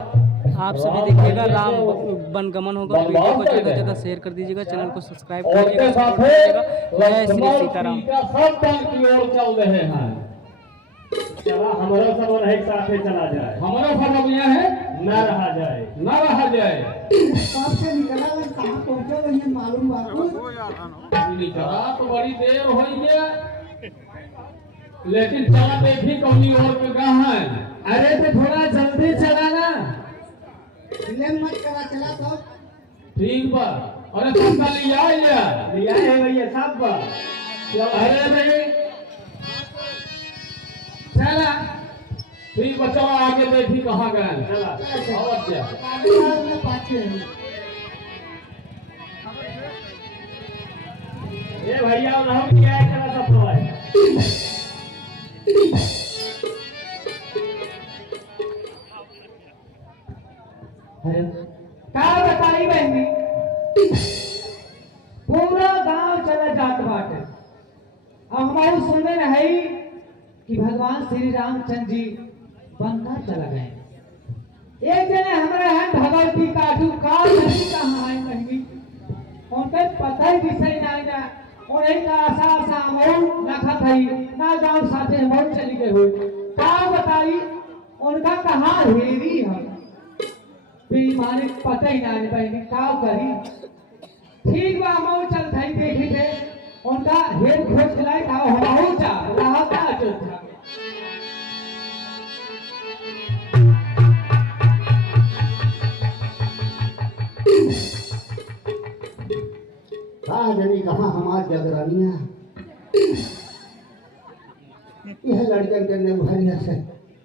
आप सभी देखिएगा, राम वनगमन होगा। वीडियो को ज़्यादा से ज़्यादा शेयर कर दीजिएगा, चैनल को सब्सक्राइब कीजिएगा, सपोर्ट कीजिएगा। जय श्री सीताराम। सब बैंक की ओर चल रहे हैं। चला हमारा सब और एक साथ चला जाए, हमारा सब अब यह है न रहा जाए, न रहा जाए। आपसे निकला और कहाँ पहुँचा वो ये मालूम बापू। निकला तो बड़ी देर हो गया, लेकिन चला देखी कौनी और पे कहाँ है। अरे तो थोड़ा जल्दी चला ना। विलम्ब मत करा, चला तो ठीक बा। अरे तुमका लिया है भैया सब बा। अरे भाई चला ठीक बच्चा, आगे देखी कहाँ गए। चला अवश्य आगे पाछे ये भैया रहो क्या है, चला सब तो है। का बताई बहनी, पूरा गांव चला जात बाटे। अब हमारे सुनने में है कि भगवान श्री रामचंद्र जी बनता चला गए। एक जने हमारे हैं भगवती काटू का नहीं कहाँ है बहनी, उनके पता ही विषय नहीं ना। और एक आशा आशा मोल रखा था ना, गांव साथे मोल चली गए हुए। का बताई उनका कहाँ हेरी है, बेईमानी पता ही नहीं बहनी का करी। ठीक बा हम चल थाई देखी थे उनका हेड खोज खिलाई था, हम जा रहता अयोध्या। हाँ जनी कहाँ हमार जगरानिया। यह लड़कन के भरिया से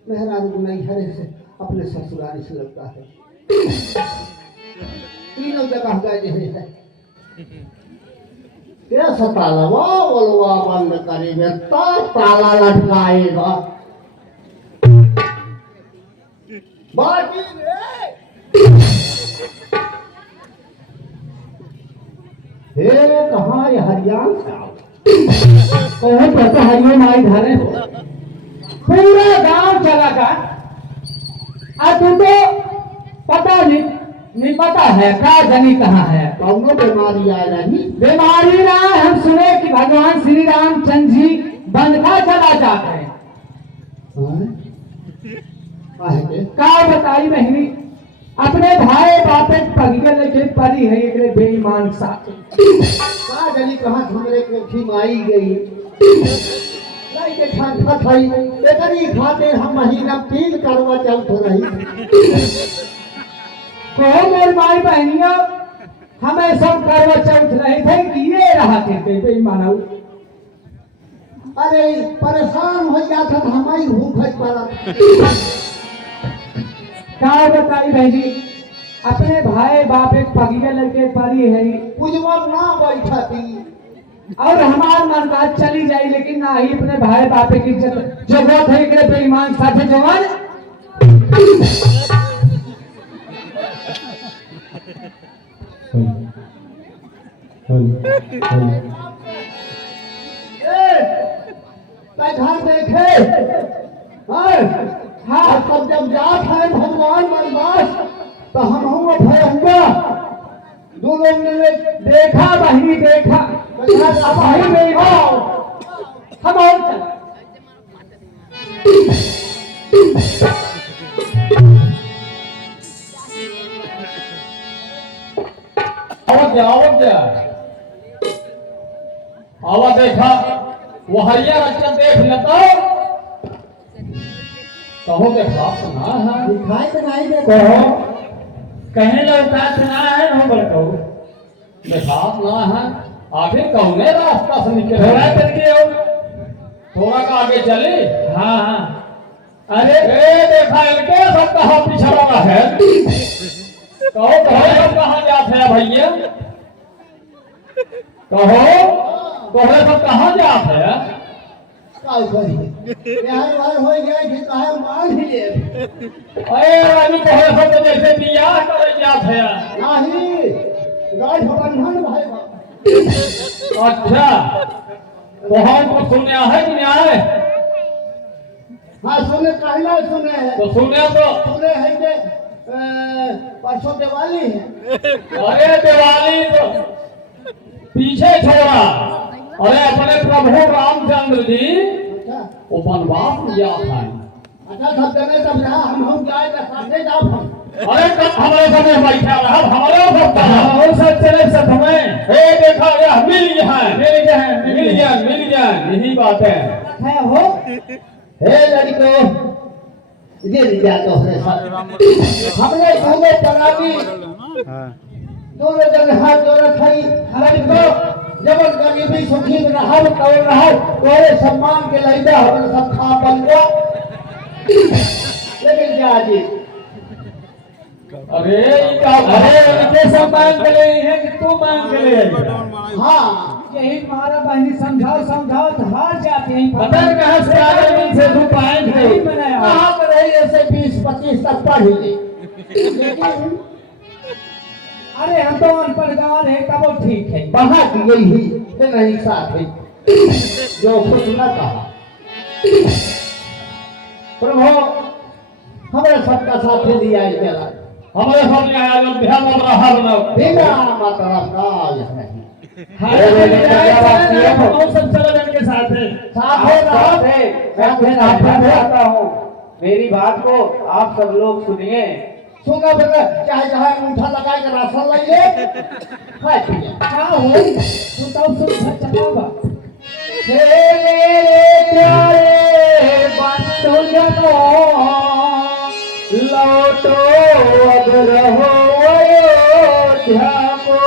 मेहराज गुनाई हरे से अपने ससुराल से लगता है। तीनों जगह गए है क्या सताला बोलवा बंद करेंगे तो ताला लटकाएगा। बाकी हे कहाँ ये हरियाण कहे कहते हरियो माई धारे पूरा गांव चला का। अब तुमको पता नहीं पता है का जनी कहाँ है। कौनो बीमारी आ रही बीमारी ना, हम सुने कि भगवान श्री रामचंद्र जी बंधका चला जाते हैं। का बताई बहनी, अपने भाई बापे पगिए लेके परी है एक बेईमान साथी। का जनी कहाँ हमरे कोठी में आई गई नहीं के ठंडा खाई एकरी खातिर हम महीना 3 करवा चौथ रही। कहो मेरी माई बहनियों, हमें सब करवा चौथ रहे थे कि ये रहा थे बेईमान। अरे परेशान हो जाता था हमारी भूख पड़ा। का बताई बहनी, अपने भाई बाप एक पगिए लड़के परी है पूजवा ना बैठा थी और हमार मन बात चली जाई, लेकिन ना ही अपने भाई बाप की इज्जत जो बहुत है कि बेईमान साथे जवान। घर देखे हाँ सब जब जात है भगवान बनवास तो हम हूँ भयंगा दोनों ने देखा बहनी देखा, भाई नहीं हो हम और चल। आवा देखा वो हरिया रचना देख लेता कहो देखा सुना है दिखाई तो नहीं दे कहो कहीं लगता सुना है न बड़को देखा ना है। आखिर कौने रास्ता से निकले थोड़ा करके हो, थोड़ा का आगे चले। हाँ हाँ अरे देखा इनके सब कहाँ पिछड़ा रहा है। कहो सब कहाँ जाते हैं भैया, कहो सब कहाँ जाते हैं। यार वार हो गया कि काहे मार ही ले। अरे अभी कहो सब तो जैसे बियाह करे जाते हैं। नहीं गाढ़ बंधन भाई। अच्छा तो हमको सुनने है कि नहीं आए। हाँ सुने कहना सुने है तो सुने तो सुने है के परसों दिवाली है। अरे दिवाली तो पीछे छोड़ा। अरे अपने प्रभु रामचंद्र जी अच्छा वो वनवास में गया था। अच्छा सब जने सब रहा हम जाए तो साथे जाओ हम। अरे कब हमारे सामने बैठा रहा हमारे सकता है और सब चले सब हमें हे देखा गया मिल गया यही बात है हो हे लड़को ये लिया तो हमने घूमे परागी दोनों जगह हाथ जोड़ा थई लड़को जब गरीबी सुखी में रहा तोरे सम्मान के लइदा हमने सब खा बन गया लेकिन क्या जी अरे इनके सब मांग के लिए है कि तू मांग के लिए हाँ यही मारा बहनी समझाओ तो हार जाते हैं पता कहाँ से आ रहे हैं से तू पाएंगे नहीं बनाया कहाँ पर रही ऐसे 20-25 तक पढ़ ले लेकिन अरे हम तो अनपढ़ गंवार है तब वो ठीक है बाहर की गई ही तो नहीं साथ है जो खुद न कहा प्रभु हमारे सबका साथ दिया है चला हमारे सामने आया लोग ध्यान में रहा बना बिना माता का यह नहीं हम सब चले इनके साथ है साथ है मैं फिर आपका चाहता हूँ मेरी बात को आप सब लोग सुनिए सुना बता चाहे जहाँ अंगूठा लगा के राशन लाइए खाए पिए क्या हो तू तो सुन चलावा हे मेरे प्यारे बंधुजनों लौटो अब रहो अयोध्या को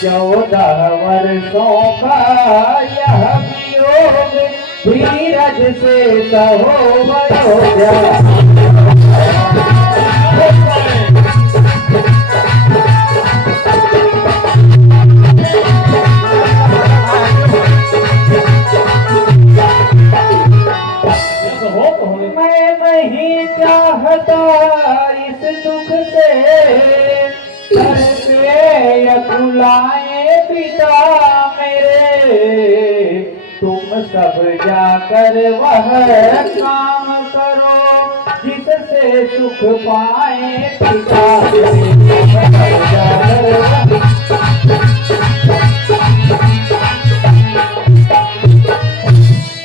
14 वर्षों का यह वियोग धीरज से सहो अयोध्या मैं नहीं चाहता इस दुख से घर पे अकुलाए पिता मेरे तुम सब जाकर वह काम करो जिससे सुख पाए पिता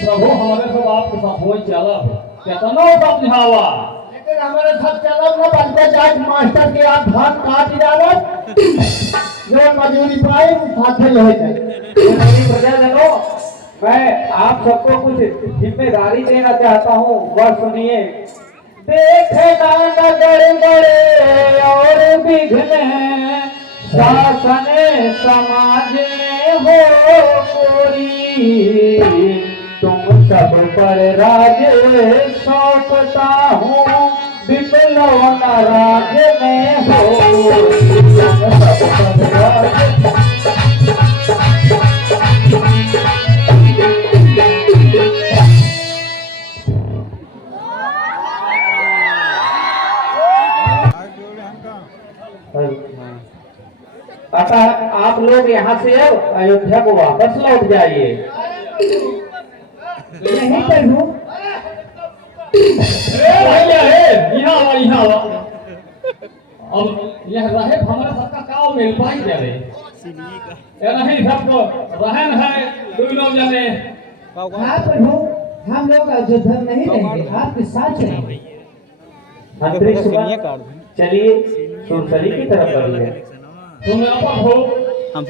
प्रभु हमारे सब आपके साथ हो चला कितना बात निहावा लेकिन हमारे साथ चला ना पंचायत मास्टर के आप धान काट जावत जो मजूरी पाए साथे ले जाए मेरी प्रजाजनों मैं आप सबको कुछ जिम्मेदारी देना चाहता हूँ वह सुनिए देखना नगर बड़े और विघ्न शासन समाज में हो कोई तुम सब पर राज सौंपता हूँ विप्लव नाराज में हो तुम सब पर राज अतः आप लोग यहाँ से अब अयोध्या को वापस लौट जाइए नहीं प्रभु यहाँ अब यह रहे हमारा सबका काम मिल पाई जाए नहीं सबको रहन है दोनों जने हाँ प्रभु हम लोग अयोध्या नहीं रहेंगे आपके साथ रहेंगे मंत्री सुबह चलिए सुरसरी की तरफ बढ़िए तुम अपन हो हम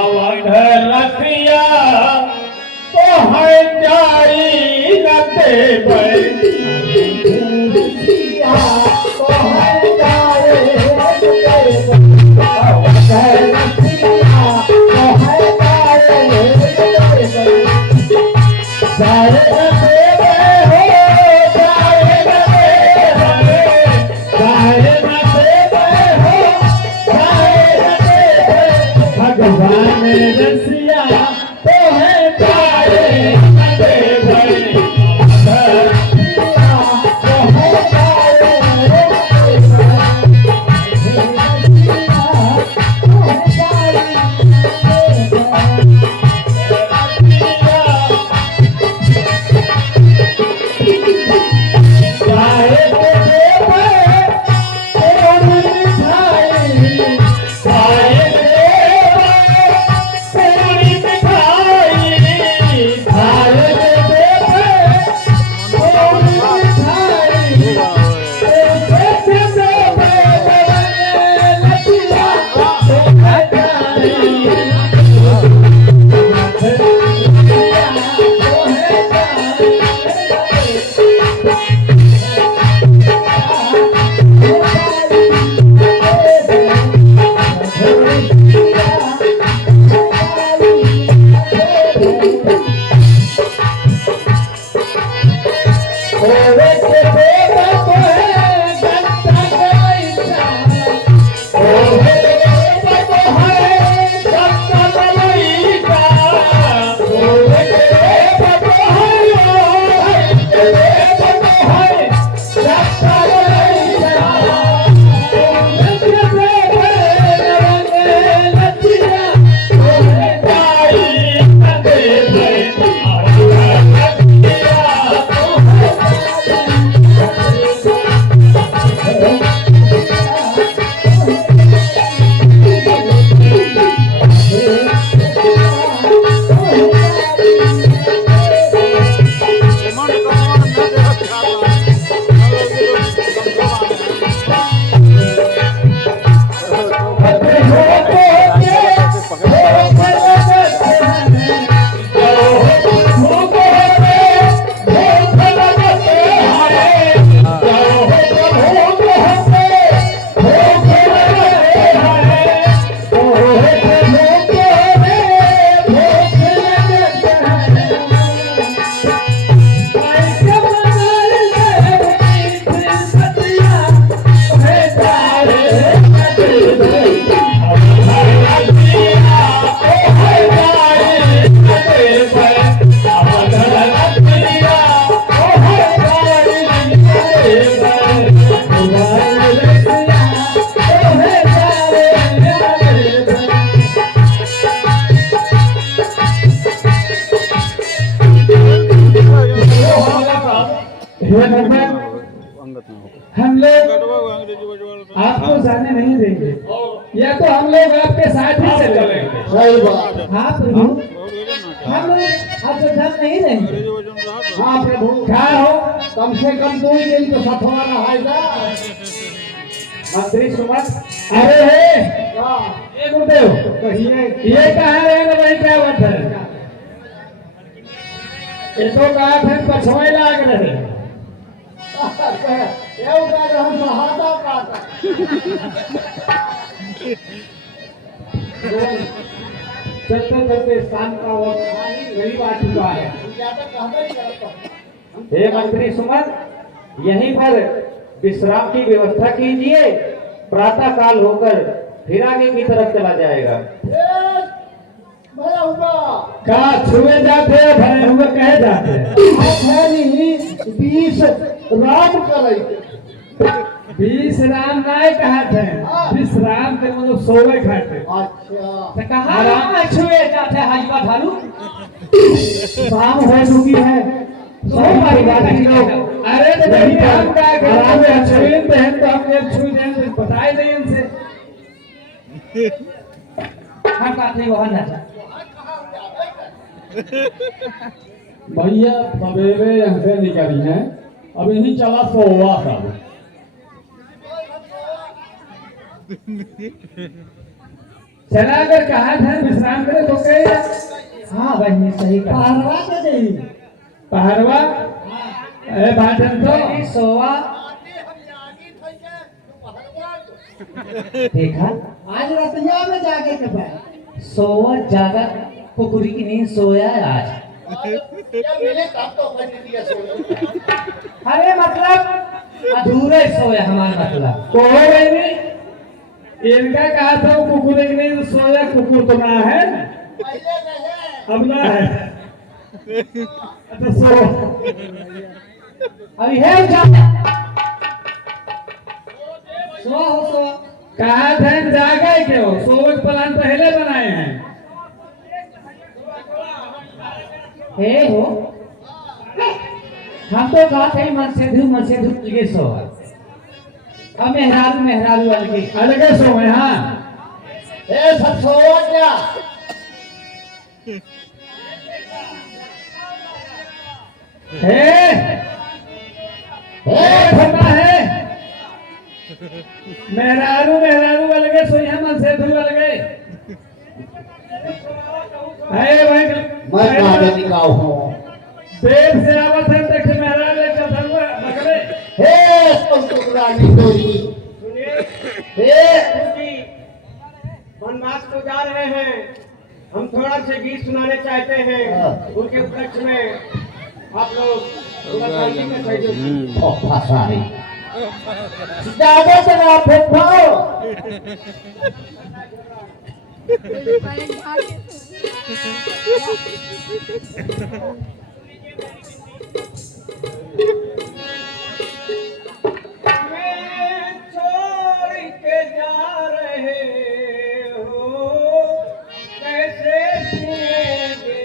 अवध रखिया तो है जाई न देबै भगवान रसिया तो है पाए न देबै हम लोग आपको जाने नहीं देंगे, या तो हम लोग आपके साथ ही चलेंगे। सही बात। हाँ प्रभु, हम लोग आपसे धन नहीं रहेंगे। हाँ प्रभु, क्या हो कम से कम 2 दिन तो सथवा रहेगा। मंत्री सुमन, अरे हे ये गुरुदेव, कहिए ये कहाँ रहेंगे भाई, क्या बात है? ये तो कहा थे पछवाई लाग रहे। हम सहारा पाता। चलते चलते शाम का वक्त करीब आ चुका है। हे मंत्री सुमन, यहीं पर विश्राम की व्यवस्था कीजिए, प्रातः काल होकर फिर आगे की तरफ चला जाएगा। का छुए जाते हैं, भरे हुए कहे जाते हैं। 20 राम करे। 20 राम नाय कहा थे, विश्राम के मतलब सोवे खाते। अच्छा, तो कहा राम छुए जाते हैं, हाईवा ढालू शाम हो चुकी है। अरे तो नहीं, हम क्या करें, छुए बहन तो हम जब छुए जाए तो बताए नहीं उनसे। हम कहते वहां ना जा भैया सवेरे यहाँ से निकली हैं, अब यही चला सोवा सब। चला अगर कहा था विश्राम करे तो कहे। हाँ भाई सही कहा। पहरवा के देही। पहरवा ए भाजन तो सोवा देखा आज रतिया में जाके के बाद सोवा जागा कुकुरी की नींद सोया है आज। मिले तब तो कर दिया सो। अरे मतलब अधूरे सोया, हमारा मतलब तो हो गई नहीं। इनका कहा था कुकुर की नींद सोया, कुकुर तो ना है, पहले रहे। अब ना है। अच्छा सो अभी है उठा सो हो सो कहा था जागे क्यों, सोवत प्लान पहले बनाए हैं। हे हो हम तो कहा थे मन से धूप लगे सो, अब मेहरारू अलगे सो है। हाँ ए सब सोवा क्या? हे फटा है मेहरारू अलगे सो, यहाँ मन से धूप अलगे। भाई मैं काहे निकाऊ हूँ। देर से आवत है, देख मेहरा लेकर धनवा बकरे। हे संतुरानी तोरी। हे वनवास को जा रहे हैं, हम थोड़ा से गीत सुनाने चाहते हैं, उनके उपलक्ष्य में आप लोग थोड़ा शांति में सहयोग। फसाई ज्यादा से ना फेंको। छोड़ के जा रहे हो, कैसे जिएंगे?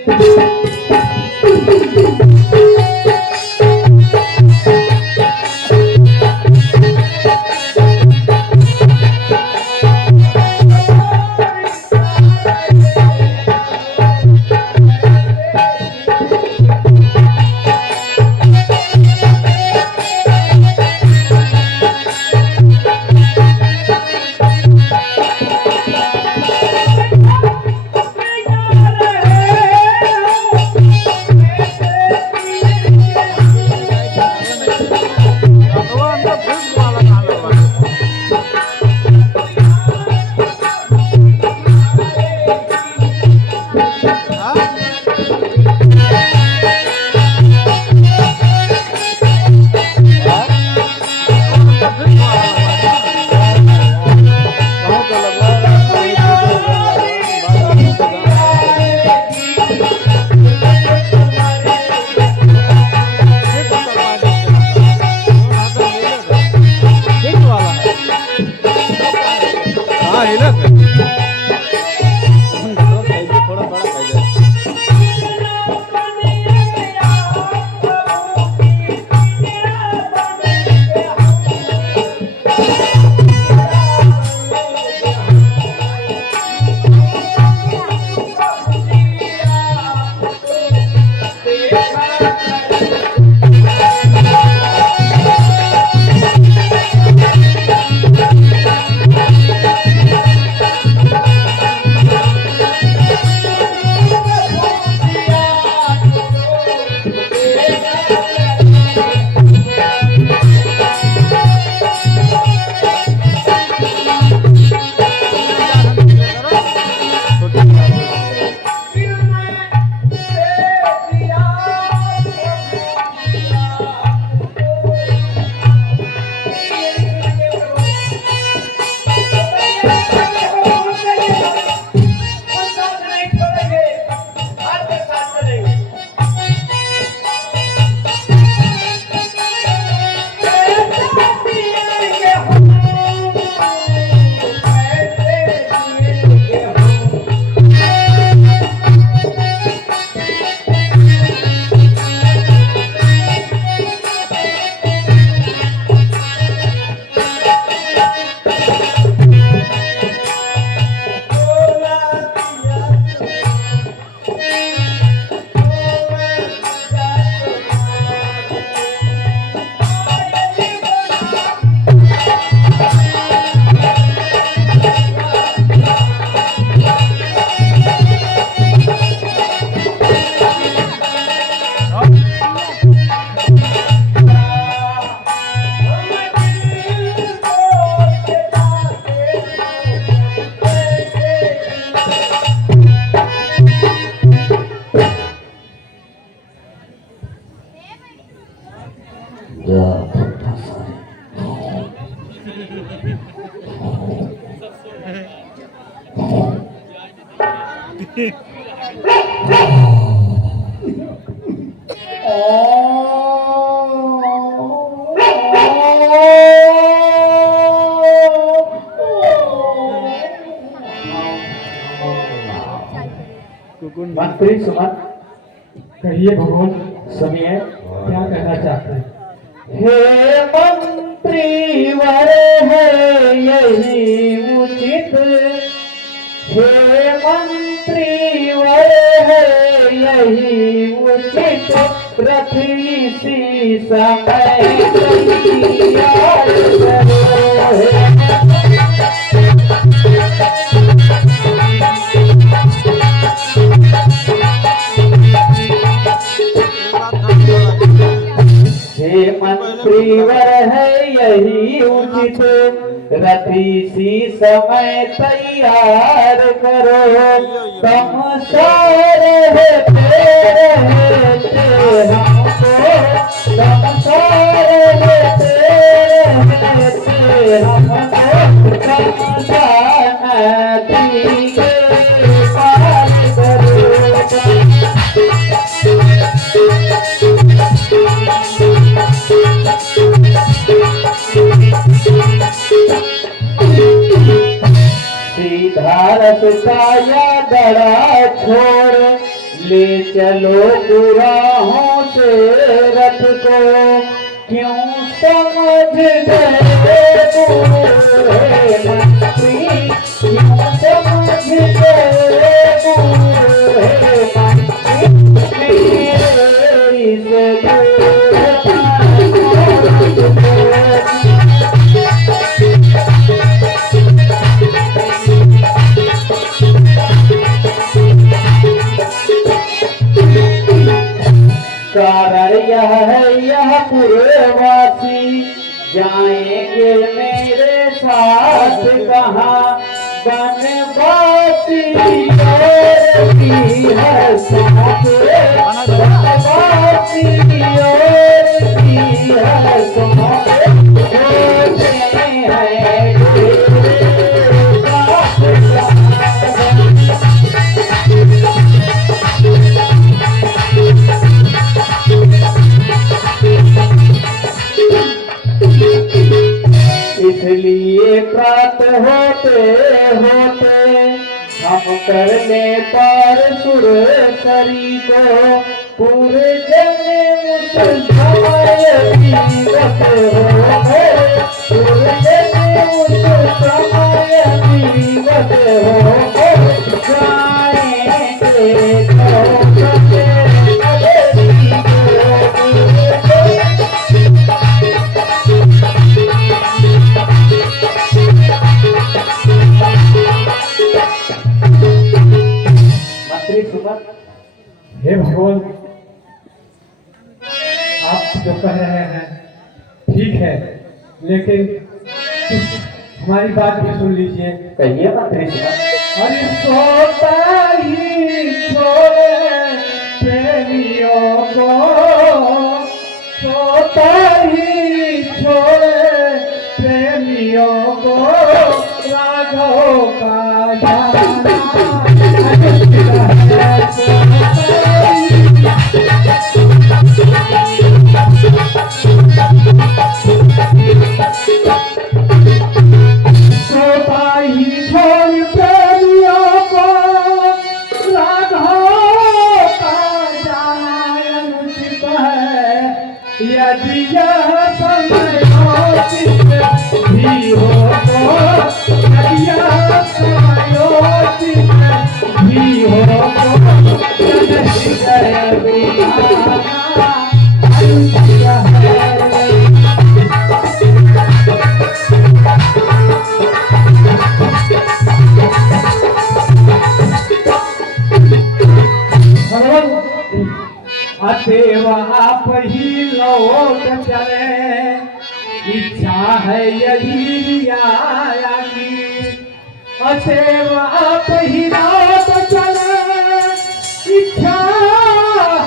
मंत्री सुमन, कहिए भगवान, सुनिए क्या कहना चाहते हैं। हे मंत्री वर है यही उचित, हे मंत्री वर है यही उचित, रथ इसी समय तैयार करो। हे मंत्री वर है यही उचित, रथ इसी समय तैयार करो। तुम सारे हमको, तुम सारे हमको, तुम जाना दीजिए पार करो। सीधा रास्ता या दड़ा छोड़ ले चलो गुराहों से रथ को, क्यों समझ गए बूढ़े मंत्री, क्यों समझ गए बूढ़े मंत्री, मेरे इस कारण यह है यह पुरवासी जाएंगे मेरे साथ कहाँ, बनवासी और की है साथ, बनवासी और की है साथ, होते हैं इसलिए प्राप्त होते होते हम करने पार सुर करी को, पूरे जन्म समय जीवत हो गए, पूरे जन्म समय जीवत हो गए, जाएंगे हे भगवान, आप जो कह रहे हैं ठीक है, लेकिन हमारी बात भी सुन लीजिए। कहिए मंत्री साहब। अरे सोता ही छोड़े प्रेमियों को, सोता ही छोड़े प्रेमियों को, राघव का जाना यदि यह समयोचित भी हो तो, यदि यह समयोचित भी हो तो, जय विधाना अतएव आप ही लौट चले, इच्छा है यही रियाया की, अतएव आप ही लौट चले, इच्छा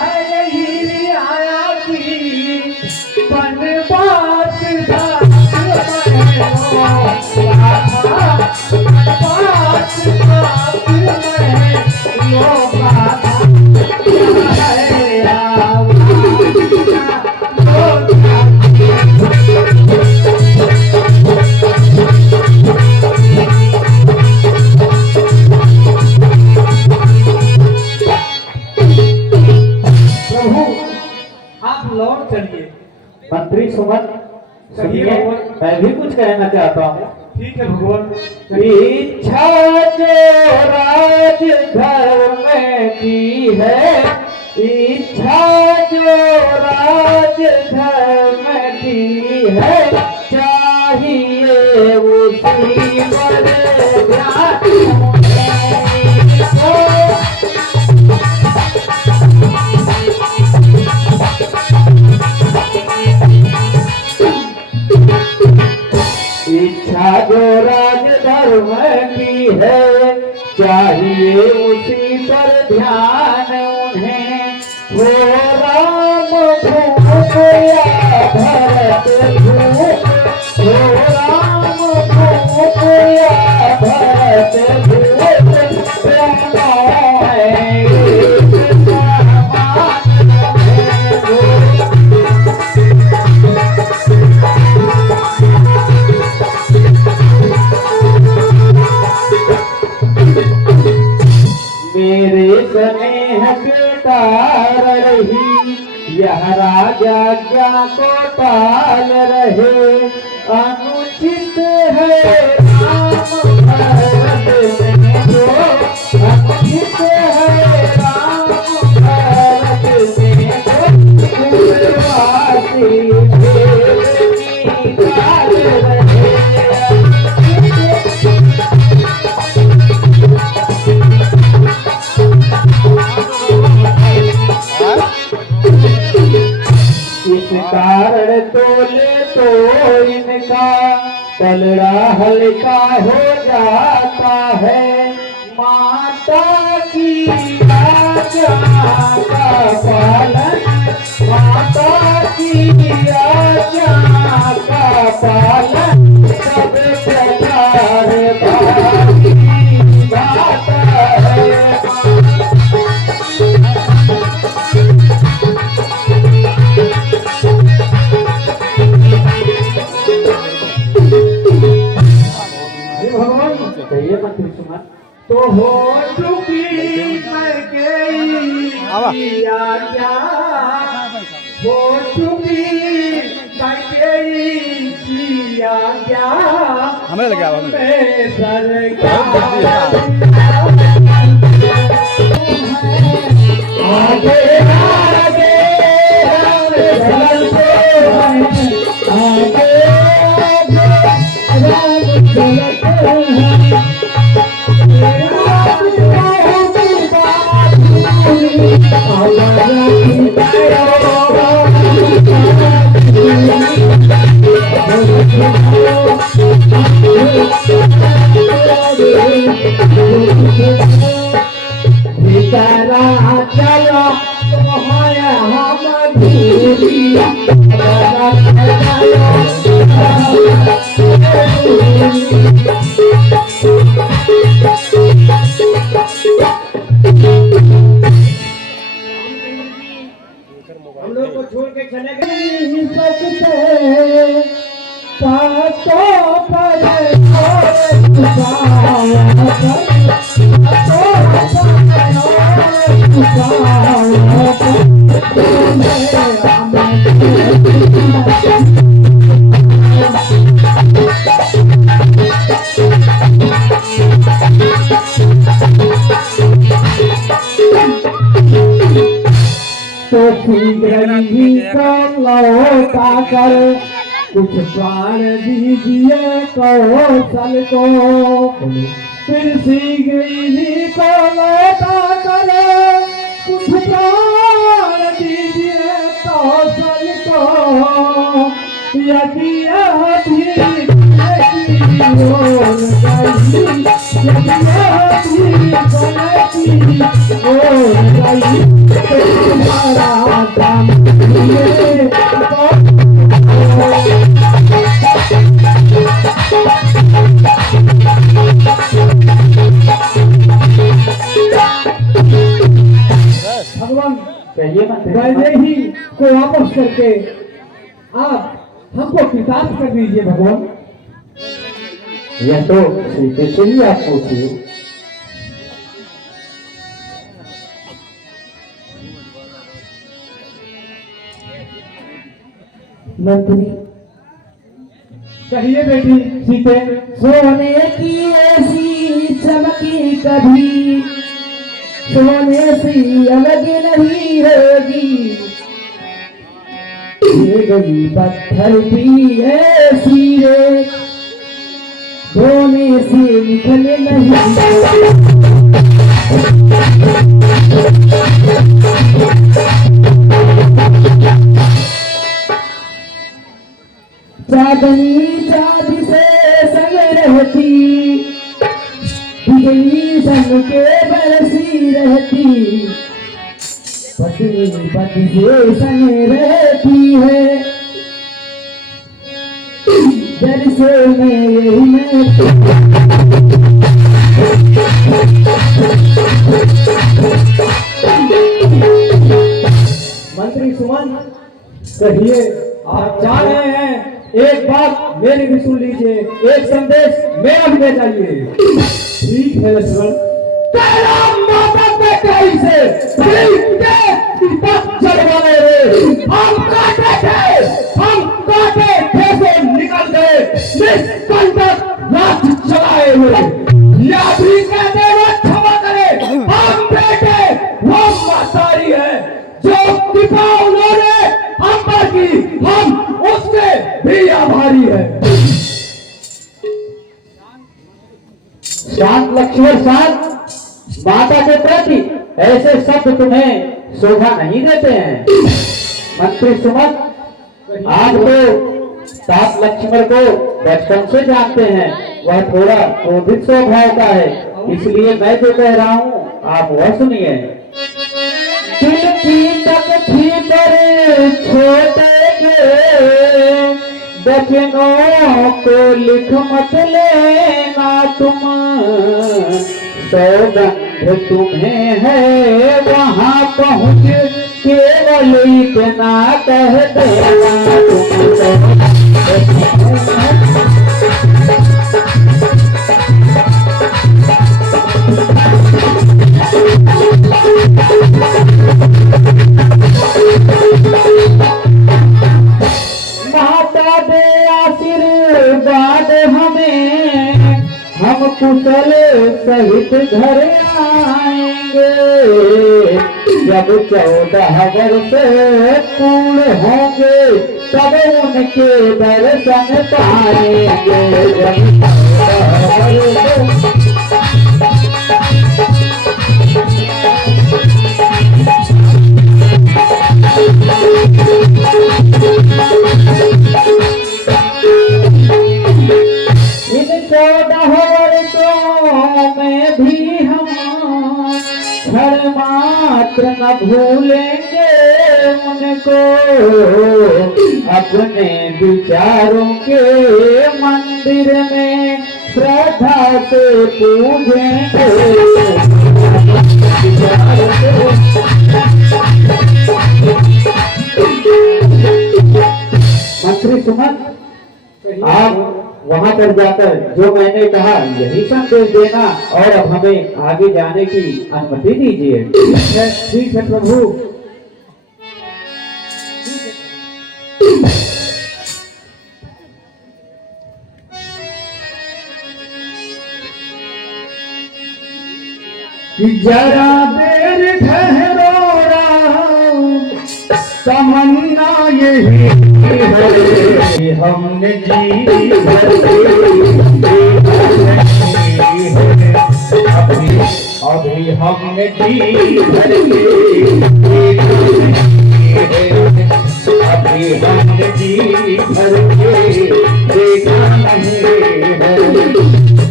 है यही रियाया की, बनवास कहना चाहता हूँ। ठीक है भगवान। इच्छा जो राज धर्म की है, इच्छा जो राज धर्म की है, चाहिए उसी पर ध्यान। इच्छा जो राज धर्म की है, चाहिए उसी पर ध्यान उन्हें। हो राम भूप या भरत भूप, हो राम भूप या भरत भूप, दोनों हैं एक समान है। मेरे स्नेह के तार रही, यह राजा क्या को पाल रहे। अनुचित है राम भरत में जो, अनुचित है राम भरत में जो, पूर्वासी भेद निकाल रहे। इस कारण तोले तो इनका पलड़ा हल्का हो जाता है। माता की आज्ञा का पालन, माता की आज्ञा का पालन, सब प्रकार भागी जाता है। कहिए मंत्री सुमन। तो हो चुकी मैं गई किया क्या, हो चुकी मैं गई किया क्या, हमें लगे अब हमें मैं सरकार आगे आगे हम चलते हैं, आगे आगे हम चलते हैं। चलो हम धूरी हम लोग को छोड़ के चले गए। तो शीघ्र ही लौटा कर कुछ प्राण दीजिए कौशल को, फिर शीघ्र ही को लौटा कर कुछ प्राण दीजिए कौशल को। यदि यह भी ओर गई, यदि यह भी ओर गई, तो तुम्हारा दाम ये भगवान कहिए मत वैदेही को वापस करके आप हमको कृतार्थ कर दीजिए भगवान। यह तो सीधे से ही आप पूछिए। मंत्री कहिए बेटी सीते। सोने की ऐसी चमकी कभी सोने से अलग नहीं होगी, ये गली पत्थर की ऐसी रे धोने से निकले नहीं। चांदनी चाँद से संग रहती, बिजली सन के बरसी रहती, पत्नी पति से संग रहती है, जैसे में यही मंत्री सुमन कहिए आप जा रहे हैं, एक बात मेरी भी सुन लीजिए, एक संदेश मेरा भी दे जाइए। ठीक है लक्ष्मण। तेरा माता बेटा इसे चलवाने हम काटे थे से निकल गए, निष्कंटक रात चलाए हुए, या भी कहते हुए क्षमा करे, हम बेटे वो मातारी है जो कृपा उन्होंने हम पर की, हम उससे भी आभारी है। शांत लक्ष्मण शांत, माता के प्रति ऐसे शब्द तुम्हें शोभा नहीं देते हैं। मंत्री सुमन आप तो सात लक्ष्मण को बचपन से जानते हैं, वह थोड़ा क्रोधित स्वभाव का है, इसलिए मैं जो कह रहा हूँ आप वह सुनिए। छोटे के बचनों को लिख मत लेना तुम, सौगंध तुम्हें है वहाँ पहुँच केवल इतना कह देना तुम। माता दे आशीर्वाद हमें, हम कुशल सहित घर आएंगे, जब 14 वर्ष पूर्ण होंगे तब उनके दर्शन पाएंगे। जब 14 वर्ष इन 14 वर्षों में भी हम क्षण मात्र न भूलेंगे उनको, अपने विचारों के मंदिर में श्रद्धा से पूजेंगे। मंत्री सुमन आप वहां पर जाकर जो मैंने कहा यही संदेश देना और अब हमें आगे जाने की अनुमति दीजिए। ठीक है प्रभु। जरा देर ठहरो राम, तमन्ना यही है हमने जी अभी हमने जी अभी हमने जी भर के देखा नहीं है।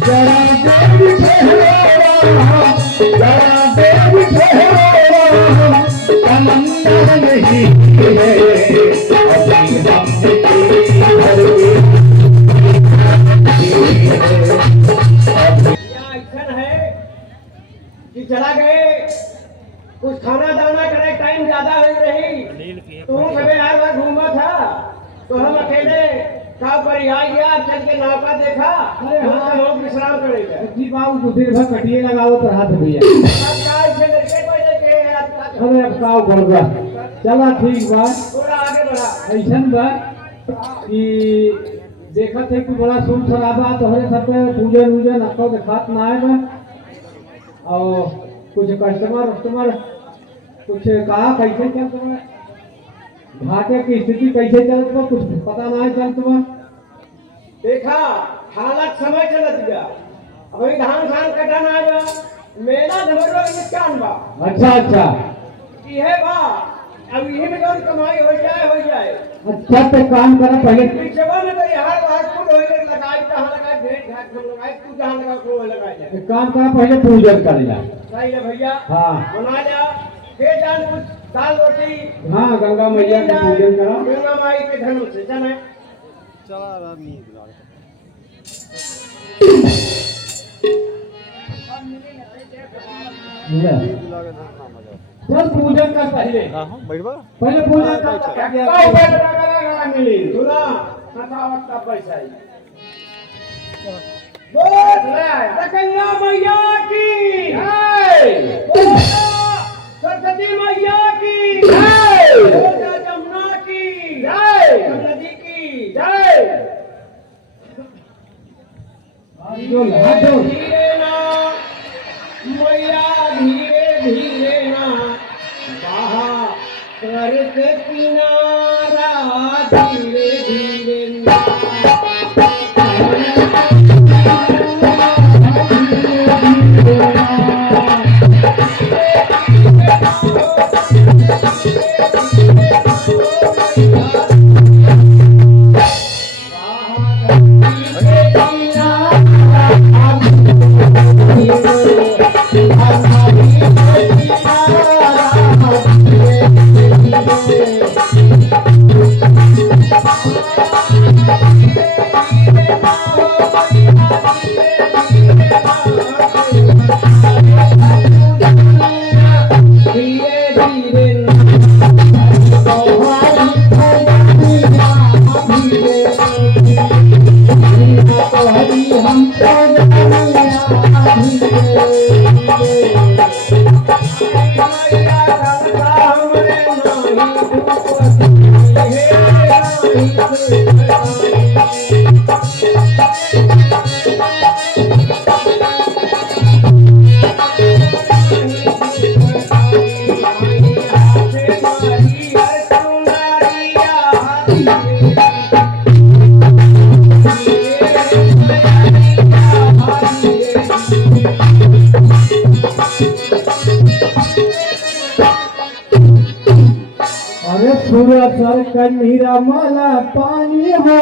जरा देर ठहरो, जरा देर ठहरो, तमन्ना नहीं है अभी हमने जी भर के कि चला गए कुछ खाना दाना करे, टाइम ज्यादा हो रही, तू सबे हर बार घूमा था तो हम अकेले का पर आ गया, चल के नौका देखा, हम लोग विश्राम करेगा जी बाबू तो दिन भर कटिए लगाओ तो हाथ भैया अरे अब काव कर गया। चला ठीक बात, थोड़ा आगे बढ़ा। ऐसा बा कि देखा थे कि बड़ा सुन सराबा तोहरे सब पूजन वूजन आपको दिखात ना है और कुछ कस्टमर कुछ कहा कैसे चलत बा घाटे की स्थिति कैसे चलत बा कुछ पता ना है चलत बा देखा हालत समय चलत गया अभी धान कटाना है मेला धमरो निकान बा अच्छा ये बा अब यही में जौन कमाई हो जाए अच्छा तो काम करा पहले पिछवा में तो यार बात को होए लगाई कहां लगाई भेंट घाट में लगाई तू जहां लगा को लगाई जा एक काम करा पहले पूजन कर जा सही है भैया हां बना जा के जान कुछ दाल रोटी हां गंगा मैया का पूजन करा गंगा माई के धर्म से चले चला नींद चल पूजन कर पहले पहले पूजन कर क्या मिली सुना कथावत का पैसा ही बोल कन्या मैया की जय सरस्वती मैया की जय जमुना की जय नदी की जय धीरे ना मैया धीरे ना बहा करके किनारा धीरे ना सर कन्हीरा माला पानी हो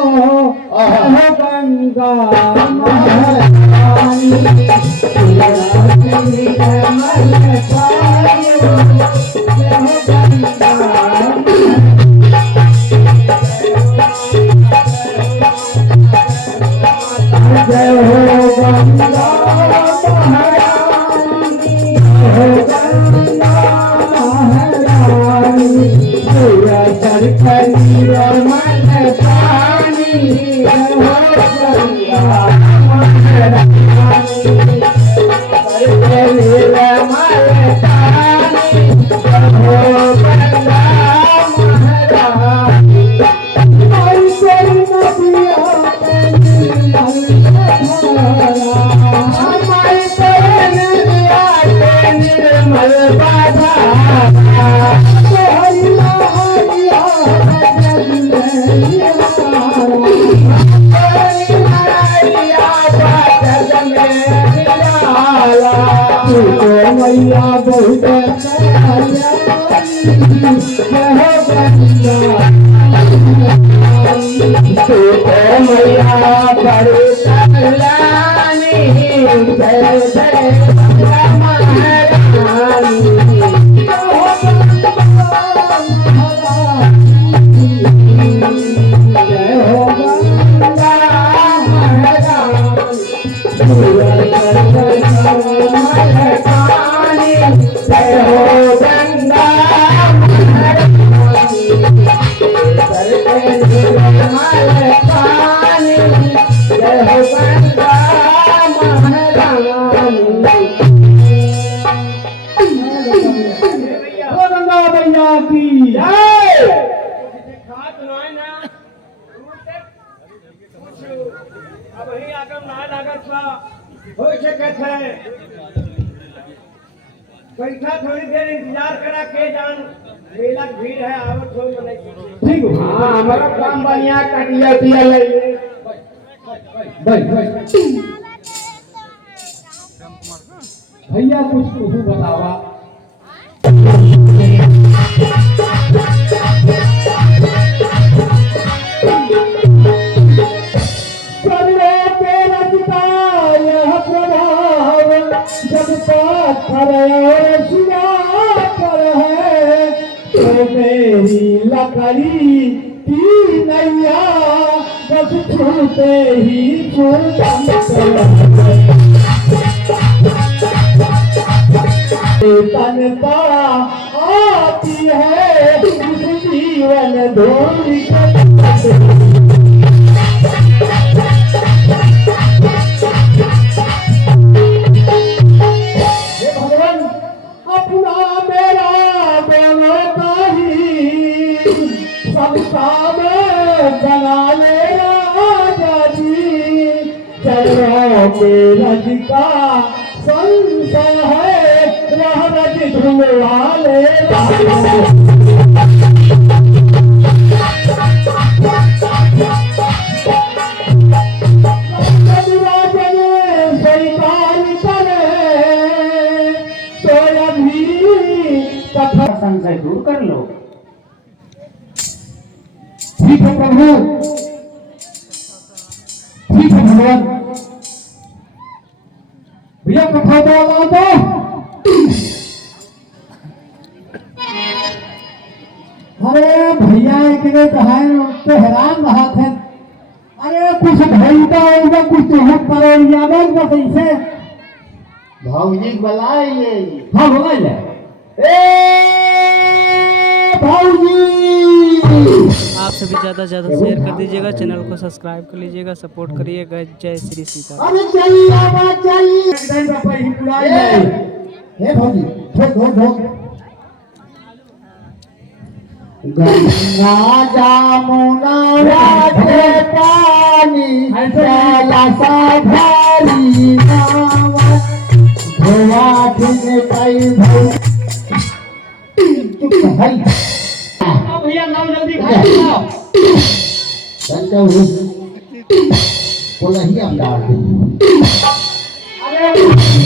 गंगा महारानी जय हो गंगा लागत बा हो सकत है बैठा थोड़ी देर इंतजार करा के जान मेला के भीड़ है आवत हो नहीं ठीक है हाँ हमारा काम बढ़िया कटिया दिया ले भाई भैया कुछ तू बतावा मेरी लकड़ी की नैया बस छूते ही तनता आती है जीवन धोरी भगवान अपना मेरा दोनों का ही सबका बना ले राजा जी चलो के रज का संशय है वह रज धुआ ले संशय दूर कर लो। ठीक है प्रभु ठीक है भगवान भैया कथा बोला तो अरे भैया एक तो हैरान रहा थे अरे कुछ भैया होगा कुछ करो बस ऐसे भाऊजी बुलाइए हाँ बुलाइए भाऊजी आप सभी ज़्यादा से ज़्यादा शेयर कर दीजिएगा, चैनल को सब्सक्राइब कर लीजिएगा, सपोर्ट करिएगा। जय श्री सीताराम। अरे चलिए आवाज चलिए हे भाऊजी ठोक गंगा जमुना के पानी चला सा भारी नावा धोआ दिन कई भाई भैया नाम जल्दी खाओ बोला ही हम डाल अरे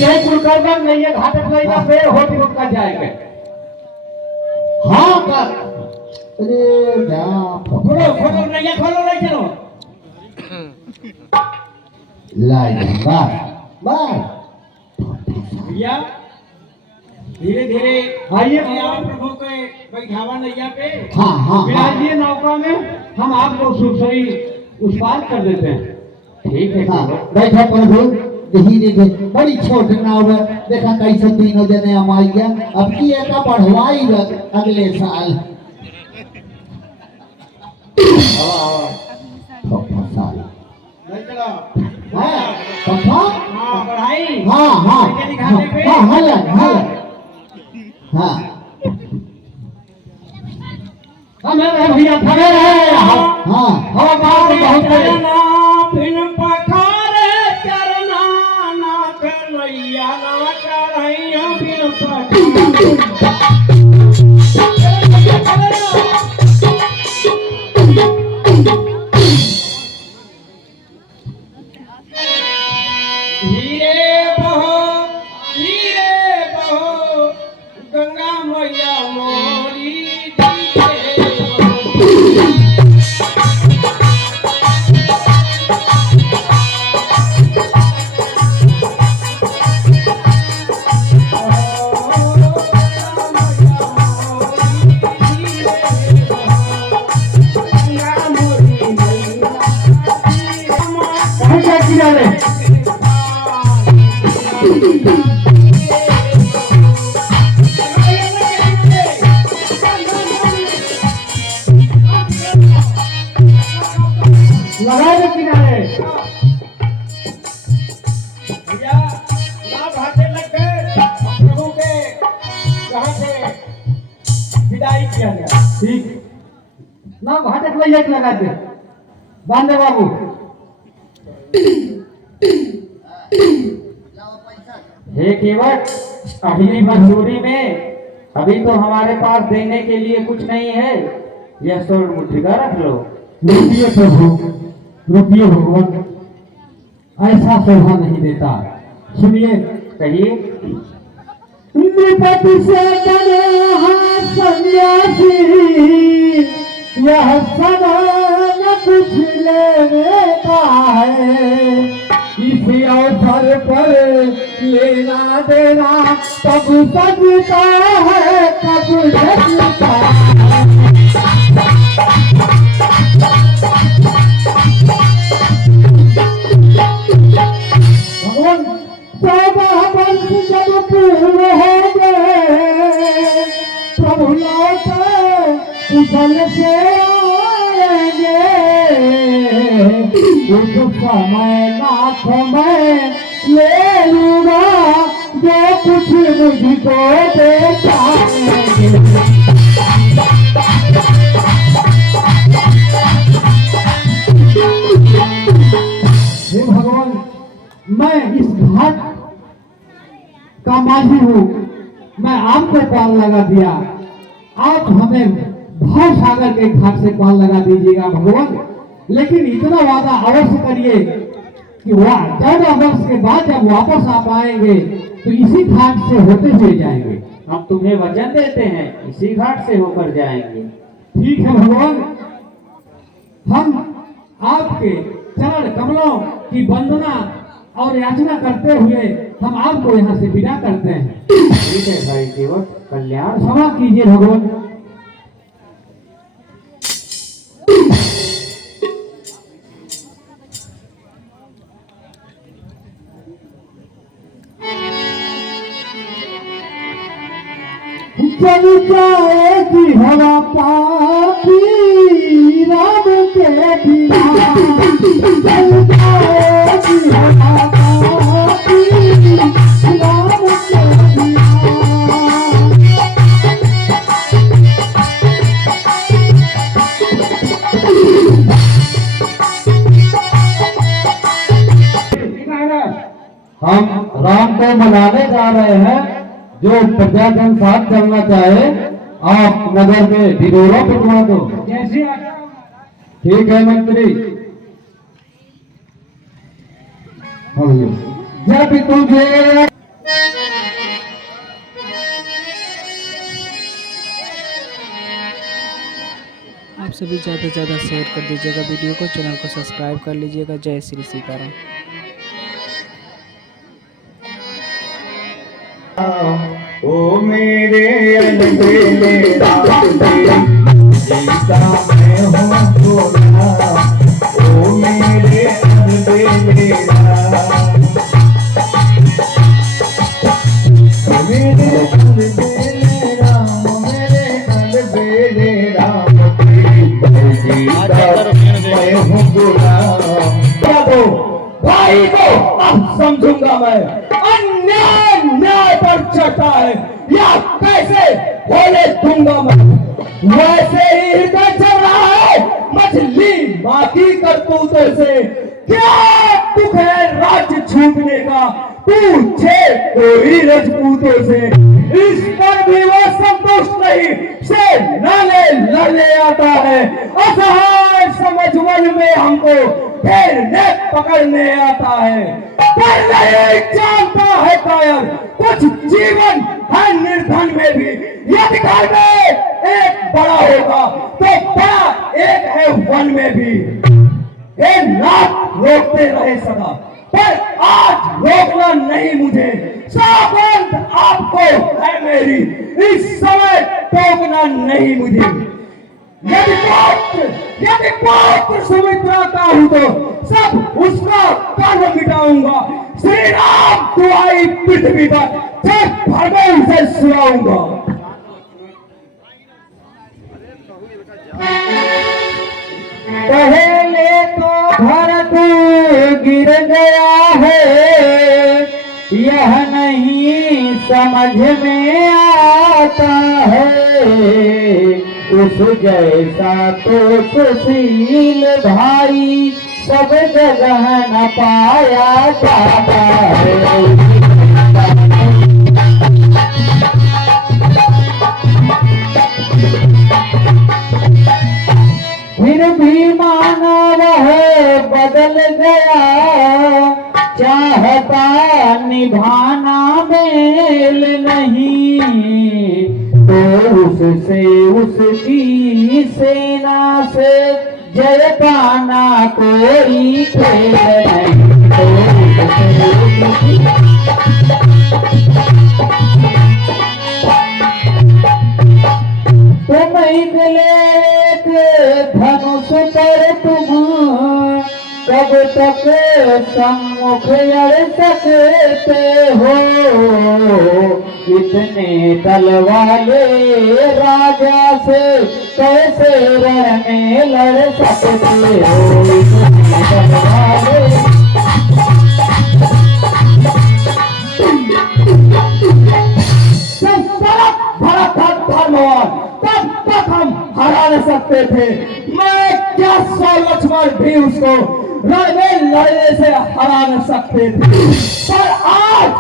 यही कुलकर्णन नहीं है घाटक लगा पे होती रुक कर जाएंगे हाँ कर अरे जा खोलो नहीं चलो लाई बार भैया धीरे धीरे आइए प्रभु के बैठावा नैया पे हाँ बिराजिए नौका में हम आप लोग सुरसरी उस पार कर देते हैं ठीक है हाँ बैठो प्रभु धीरे धीरे बड़ी छोट नाव है देखा कैसे तीनों जने हम आई गया अब की एक बढ़वाई अगले साल साल नहीं चला हाँ बढ़ाई हाँ भैया खड़े रहे हाँ बात बहुत चरना बिन पखारे चरना ना कन्हैया ना चढ़ैया बिन धीरे बहो गंगा मैया मोरी लगाए किनारे भैया ना भाटे लग गए प्रभु के यहाँ से विदाई किया गया ठीक ना घाटक में एक लगा दे बांधे बाबू हे केवट, अगली मंजूरी में अभी तो हमारे पास देने के लिए कुछ नहीं है, यह स्वर्ण मुद्रिका रख लो। रुकिए प्रभु, रुकिए भगवान, ऐसा शोभा नहीं देता। सुनिए, कहिए। निपट से बने हैं सन्यासी, यह समान कुछ लेने का है। इसी अवसर पर लेना देना कब सजता है, कब सजता है। भगवान 14 वर्ष जब पूर्ण हो गए, प्रभु लौटे कुशल से आएंगे। उस समय नाथ मैं ले लूंगा जो कुछ मुझको दे पाएंगे। हे भगवान, मैं इस घाट का माझी हूँ, मैं आपको पाल लगा दिया, आप हमें भाव सागर के घाट से पाल लगा दीजिएगा भगवान। लेकिन इतना वादा अवश्य करिए कि वह 14 वर्ष के बाद जब वापस आ पाएंगे तो इसी घाट से होते हुए जाएंगे। हम तुम्हें वचन देते हैं, इसी घाट से होकर जाएंगे। ठीक है भगवान, हम आपके चरण कमलों की वंदना और याचना करते हुए हम आपको यहाँ से विदा करते हैं। ठीक है भाई केवट, कल्याण। क्षमा कीजिए भगवान। जब जाएगी हवा पापी राम के बिना, जब जाएगी हवा पापी राम के बिना। हम राम को मनाने जा रहे हैं, जो प्रजाजन साथ चलना चाहे आप नगर में ढिढोरा पिटवा दो। जैसे ठीक है मंत्री। जब तुझे आप सभी ज़्यादा से ज़्यादा शेयर कर दीजिएगा वीडियो को, चैनल को सब्सक्राइब कर लीजिएगा। जय श्री सीताराम। ओ मेरे अलबेले राम सीता मैं हूँ भोला। ओ मेरे अलबेले राम, मेरे अलबेले राम, मेरे अलबेले राम सीता मैं हूँ भोला। भाई को अब समझूंगा मैं, अन्याय न्याय पर चढ़ता है या कैसे होने दूंगा मैं। वैसे ही हृदय चल रहा है मछली बाकी करतूतों से। क्या दुख है राज्य छूटने का, पूछे कोई राजपूतों से। इस पर भी वो संतुष्ट नहीं से नाले लड़ने आता है। असहाय समझ वन में हमको घेरने पकड़ने आता है, पर नहीं जानता है कायर कुछ जीवन है निर्धन में भी। यदि घर में एक बड़ा होगा तो बड़ा एक है वन में भी। ये नाथ रोकते रहे सदा, पर आज रोकना नहीं मुझे। सौगंध आपको है मेरी, इस समय टोकना नहीं मुझे। यदि पौत्र सुमित्रा का हूं तो सब उसका कर्म मिटाऊंगा। श्री राम दुआई पृथ्वी पर सिर्फ भरमेल से सुनाऊंगा। पहले तो भरत गिर गया है, यह नहीं समझ में आता है। उस जैसा तो सुशील भाई सब जगह न पाया जाता है। वही मानव है बदल गया, चाहता निभाना मेल नहीं, तो उससे उसकी सेना से जय पाना कोई खेल नहीं, तो उससे तुम निकले एक धनुष पर तुम कब तक सम्मुख लड़ सकते हो, इतने दल वाले राजा से कैसे रहने लड़ सकते हो, इतने दल वाले तब तक हम हरा नहीं सकते थे। मैं क्या सौ लक्ष्मण भी उसको लड़ने से हरा नहीं सकते थे, पर आज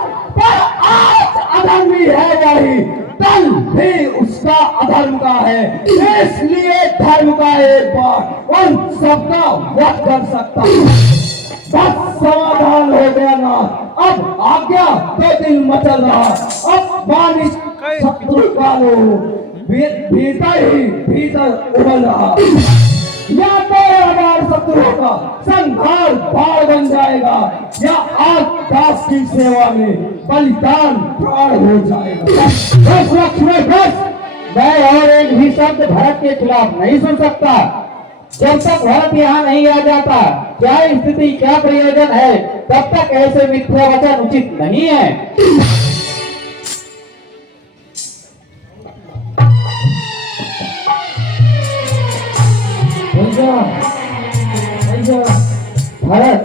अधर्मी है वही, कल भी उसका अधर्म का है, इसलिए धर्म का एक बार उन सबका वध कर सकता है। बस समाधान हो गया ना, अब आज्ञा 2 दिन मचल रहा, अब मानिस शत्रु कालो भीतर ही भीतर उबल रहा, या तो हमारे शत्रुओं का संहार बाढ़ बन जाएगा, या आग दास की सेवा में बलिदान प्राण हो जाएगा। बस लक्ष्मण बस, मैं और एक भी शब्द भरत के खिलाफ नहीं सुन सकता। जब तक भरत यहाँ नहीं आ जाता, क्या स्थिति क्या प्रयोजन है, तब तक ऐसे मिथ्या वचन उचित नहीं है। भरत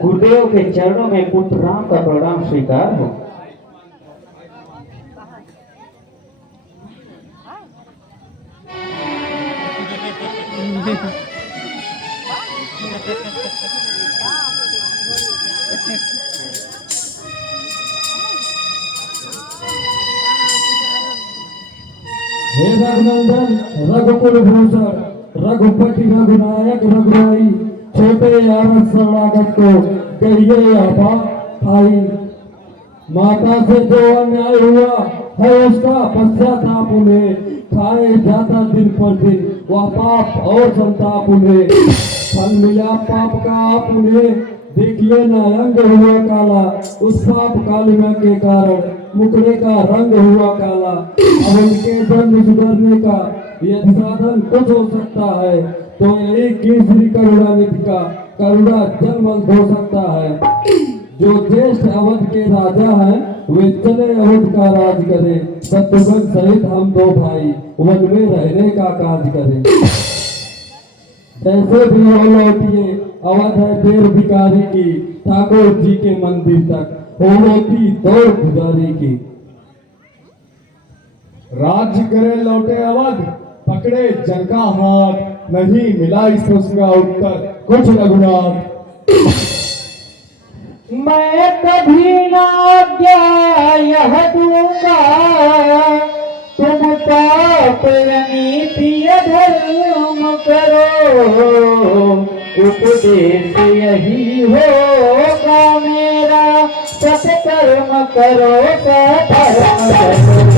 गुरुदेव के चरणों में पुत्र राम का प्रणाम स्वीकार हो। हे रघुनंदन रघुकुल भूषण रघुपति रघुनायक रघुराई, छोटे यारस शरणागत को कहिए आपा आई, माता से जो अन्याय हुआ है उसका पश्चाताप उन्हें, खाए जाता दिन पर दिन वह पाप और संताप उन्हें, फल मिला पाप का आप उन्हें, देखिए न रंग हुआ काला, उस पाप कालिमा के कारण मुकरे का रंग हुआ काला। अब उनके जन्म सुधरने का यदि साधन कुछ हो सकता है तो यही केसरी करुणानिधि का करुणा जलमंत हो सकता है। जो ज्येष्ठ अवध के राजा हैं वे चले अवध का राज करें, शत्रुघ्न सहित हम 2 भाई वन में रहने का काज करें। जैसे भी हो लौटिए अवध है देर भिखारी की, ठाकुर जी के मंदिर तक हो होती दौड़ गुजारी की। राज्य करे लौटे अवध पकड़े जन का हाथ, नहीं मिला इस प्रश्न का उत्तर कुछ रघुनाथ। मैं कभी ना आज्ञा यह दूंगा, तुम पाप नीति अधर्म करो, उपदेश यही होगा मेरा, सत्कर्म करो सधर्म करो।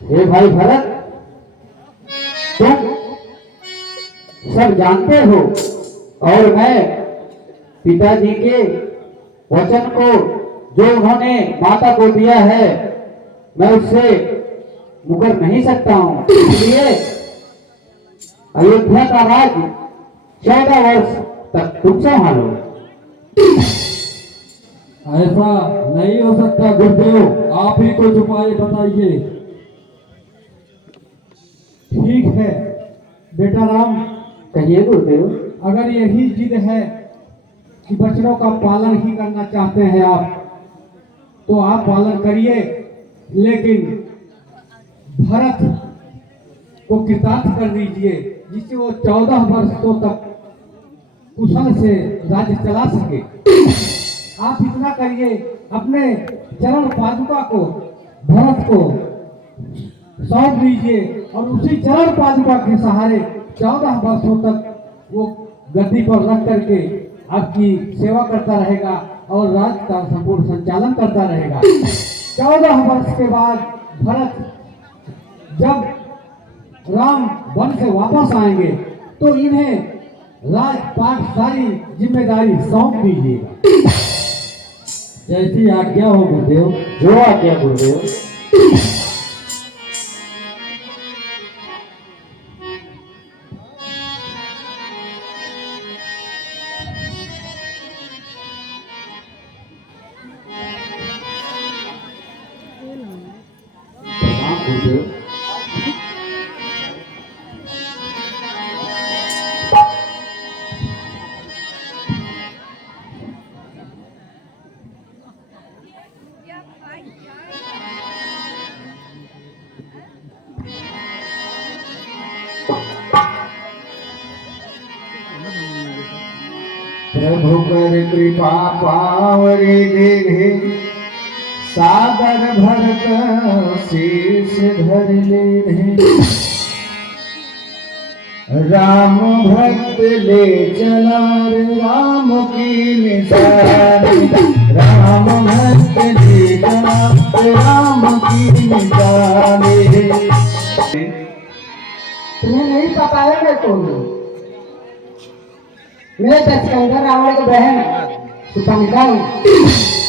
हे भाई भरत, तुम सब जानते हो और मैं पिताजी के वचन को जो उन्होंने माता को दिया है मैं उससे मुकर नहीं सकता हूँ, इसलिए अयोध्या का राज 14 वर्ष तक तुम संभालो। ऐसा नहीं हो सकता गुरुदेव, आप ही कुछ उपाय बताइए। ठीक है बेटा राम, कहिए गुरुदेव। अगर यही जिद है कि वचनों का पालन ही करना चाहते हैं आप, तो आप पालन करिए, लेकिन भरत को कृतार्थ कर दीजिए जिससे वो 14 वर्षों तक कुशल से राज्य चला सके। आप इतना करिए, अपने चरण पादुका को भरत को सौंप दीजिए और उसी चरण पादुका के सहारे 14 वर्षों तक वो गद्दी पर रख करके आपकी सेवा करता रहेगा और राज्य का संपूर्ण संचालन करता रहेगा। 14 वर्ष के बाद भरत जब राम वन से वापस आएंगे तो इन्हें राजपाट सारी जिम्मेदारी सौंप दीजिएगा। जैसी आज्ञा हो गुरुदेव। जो आज्ञा गुरुदेव। प्रभु कर कृपा पावरे देहे सागर भरत शीश धर ले राम भक्त ले चला राम की निशानी राम भक्त ले चला राम की निशानी। तुम्हें नहीं पता है मैं कौन हूँ? मैं दशकंकर रावण की बहन सुपंखा हूँ।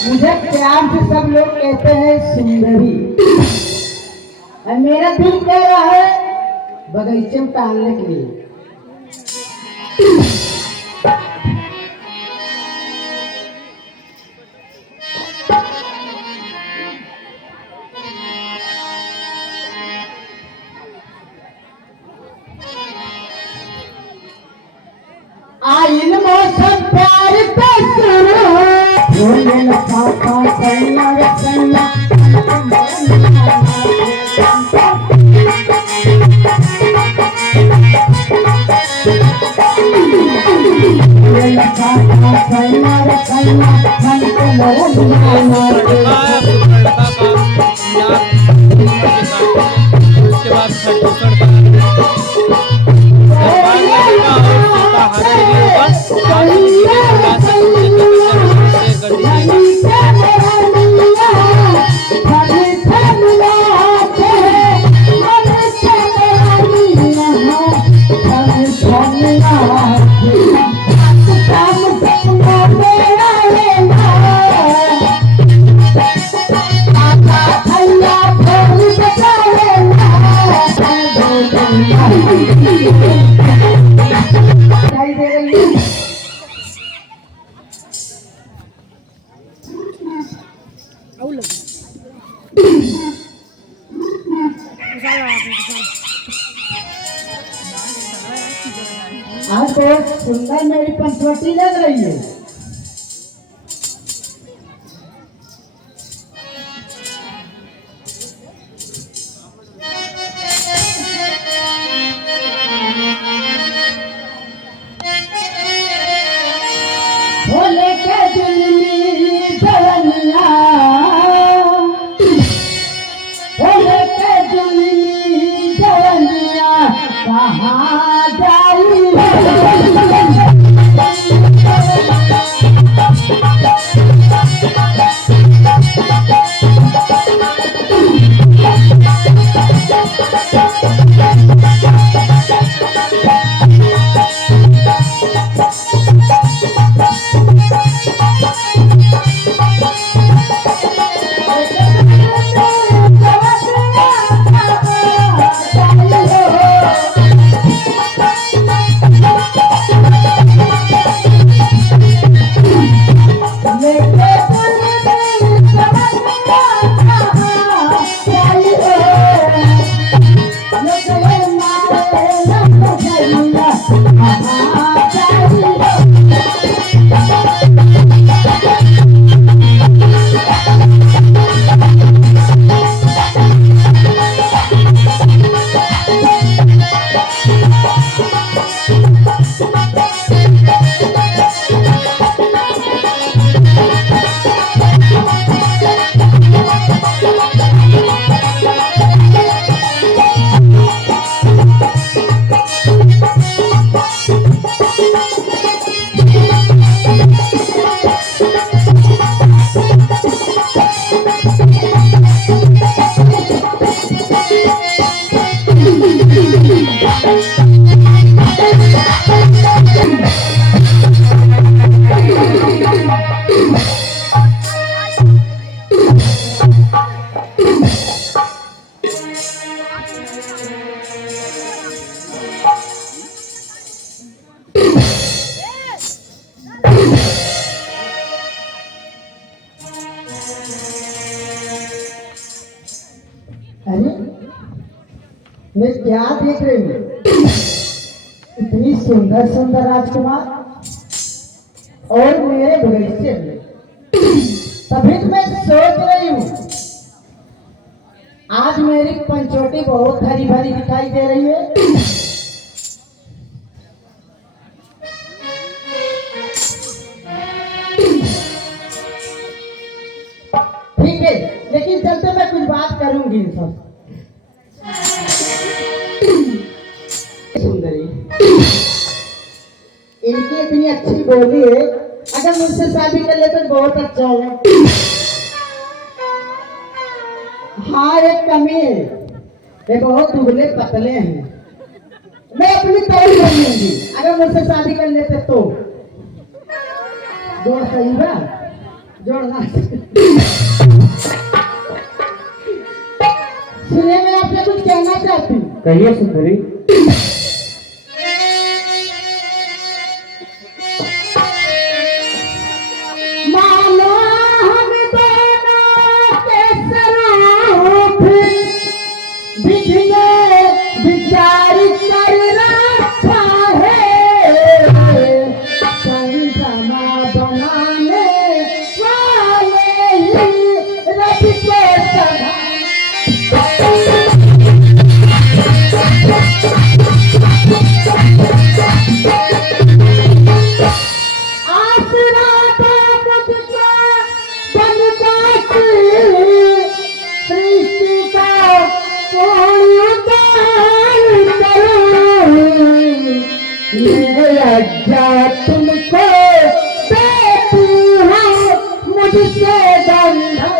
मुझे प्यार से सब लोग कहते हैं सुंदरी, और मेरा दिल कह रहा है बगीचे में टहलने के लिए। आइन मौसम प्यार का सुनो बोले लखा का सैया रे सैया बोले लखा का सैया रे सैया मन को लड़िया मारे। उसके बाद छत्तीसगढ़ का आज बहुत सुंदर मेरी पंचवटी लग रही है। भोले के दिल में जवनिया, भोले के दिल में जवनिया कहाँ जाई अरे मैं क्या देख रही हूँ? इतनी सुंदर सुंदर राजकुमार और मेरे बगीचे में। तभी तो मैं सोच रही हूँ आज मेरी पंचोटी बहुत हरी भरी दिखाई दे रही है। ठीक है, लेकिन चलते मैं कुछ बात करूंगी इन सब। सुंदरी, इनकी इतनी अच्छी बोली है, अगर मुझसे शादी कर ले तो बहुत अच्छा है। हाँ, एक कमी है, ये बहुत दुबले पतले हैं। मैं अपनी तौल कर लूंगी अगर मुझसे शादी कर लेते तो। जोड़ सही बा, जोड़ना। सुनिए, मैं आपसे कुछ कहना चाहती हूँ। कहिए सुंदरी। मानो हम दोनों के सरूप बिजले विचार कर रखा है, संगमा बनाने वाले ही रब के सदा। आसरा तो मुझको बनता सृष्टि का कोई उतार करो, ये लज्जा तुमको देती है मुझसे बंधन।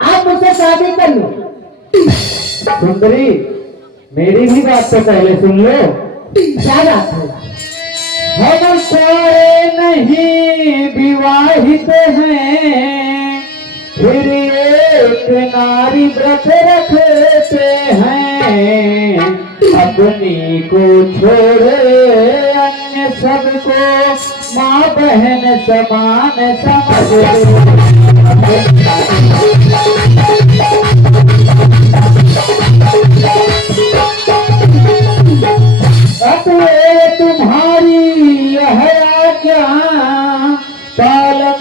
आप मुझसे शादी कर लो। सुंदरी, मेरी भी बात तो पहले सुन लो। क्या बात है? हम सारे नहीं विवाहित हैं, फिर एक नारी व्रत रखते हैं, अपनी को छोड़े अन्य सबको माँ बहन समान समझ। अतः तुम्हारी यह आज्ञा पालन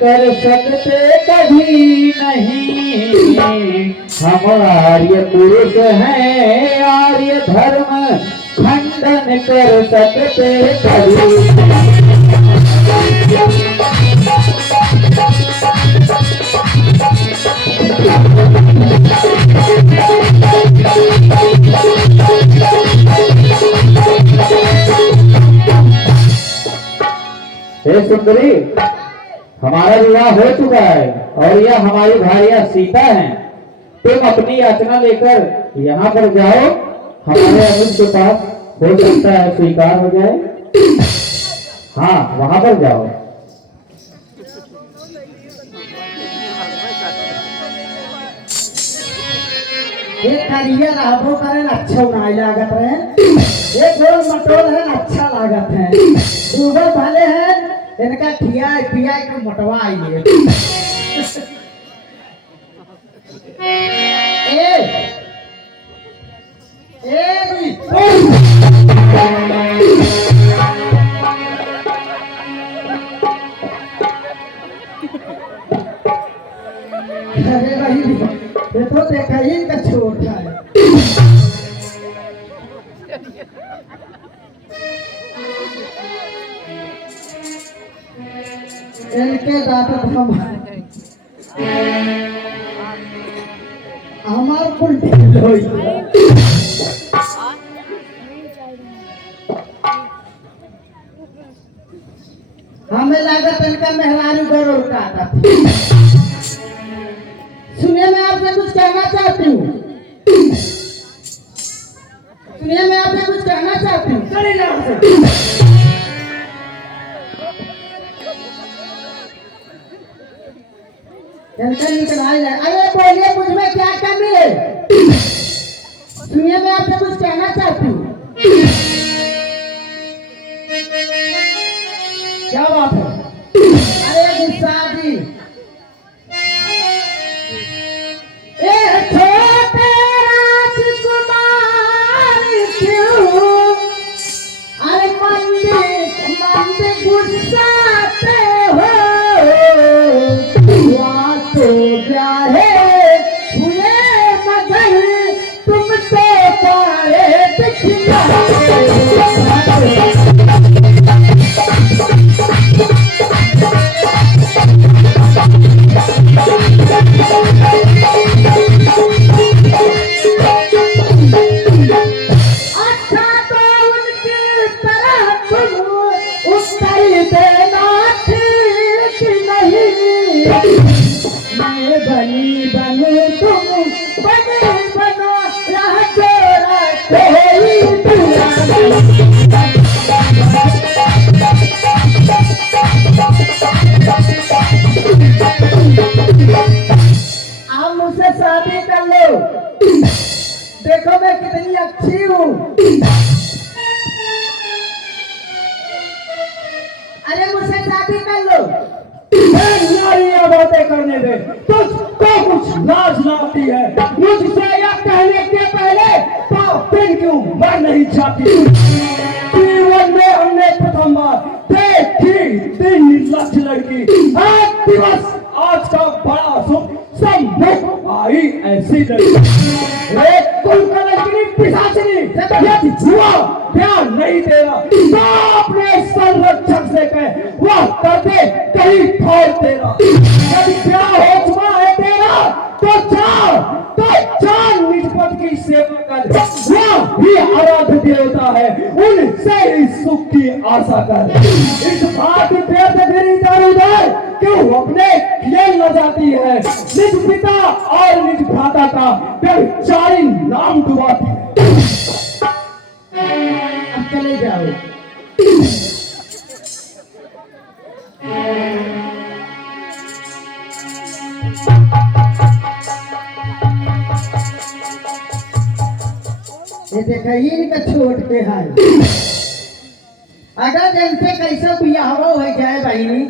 कर सकते कभी नहीं। हम आर्य पुरुष हैं, आर्य धर्म खंडन कर सकते कभी। हे सुंदरी, हमारा विवाह हो चुका है और यह हमारी भार्या सीता है। तुम अपनी याचना लेकर यहाँ पर जाओ, हमारे अनुज के पास हो सकता है स्वीकार हो जाए। हाँ, वहां पर जाओ। एक करिया रहबो करें अच्छा नहीं लागत रहे, एक गोल मटोल है अच्छा लागत है। दूगो भले हैं, इनका खिया पिया के मोटवा आइए। अरे भाई, ये तो देखा ही का छोटा है। इनके दादा हमार कुल ढील होई। हमें लागत इनका मेहरारू गौरव काटा। सुनिए, मैं आपसे कुछ कहना चाहती हूँ। सुनिए, मैं आपसे कुछ कहना चाहती हूँ। चलिए यहाँ से। निकल जाए। अरे बोलिए, मुझ में क्या कमी है? सुनिए, मैं आपसे कुछ कहना चाहती हूँ। क्या बात है? अरे शादी ए छोटे राजकुमार क्यों अरे मंद गुस्साते हो हुआ तो क्या है हुए मगर तुम तो पाए दिखलाते अच्छा तो उनकी तरह तुम उत्तर देना ठीक नहीं मैं बनी बनू तुम बने बनो राह जोड़ा कोई दूरा आप मुझसे शादी कर लो देखो मैं कितनी अच्छी हूँ अरे मुझसे शादी कर लो नारियां बातें करने दे तुझको कुछ लाज ना आती है मुझसे यह कहने के पहले पाप दिन क्यों मर नहीं जाती जीवन में हमने प्रथम बार देखी 3 लाख लड़की आज दिवस आज का बड़ा शुभ सम्मुख आई ऐसी लड़की एक कुल का लड़की पिशाचिनी यदि हुआ ध्यान नहीं तेरा तो अपने संरक्षक से कह वह कर दे कहीं ठोर तेरा यदि प्यार हो चुका है तेरा तो जा निजपत की सेवा कर वह ही आराध्य देवता है उनसे ही सुख की आशा कर इस बात की पेड़ से फिर इधर उधर क्यों अपने खेल न जाती है निज पिता और निज भ्राता का व्यभिचारी नाम डुबाती है अब चले जाओ ये देखा इनका छोट के हाल अगर जैसे कैसे बियाह हो जाए बहनी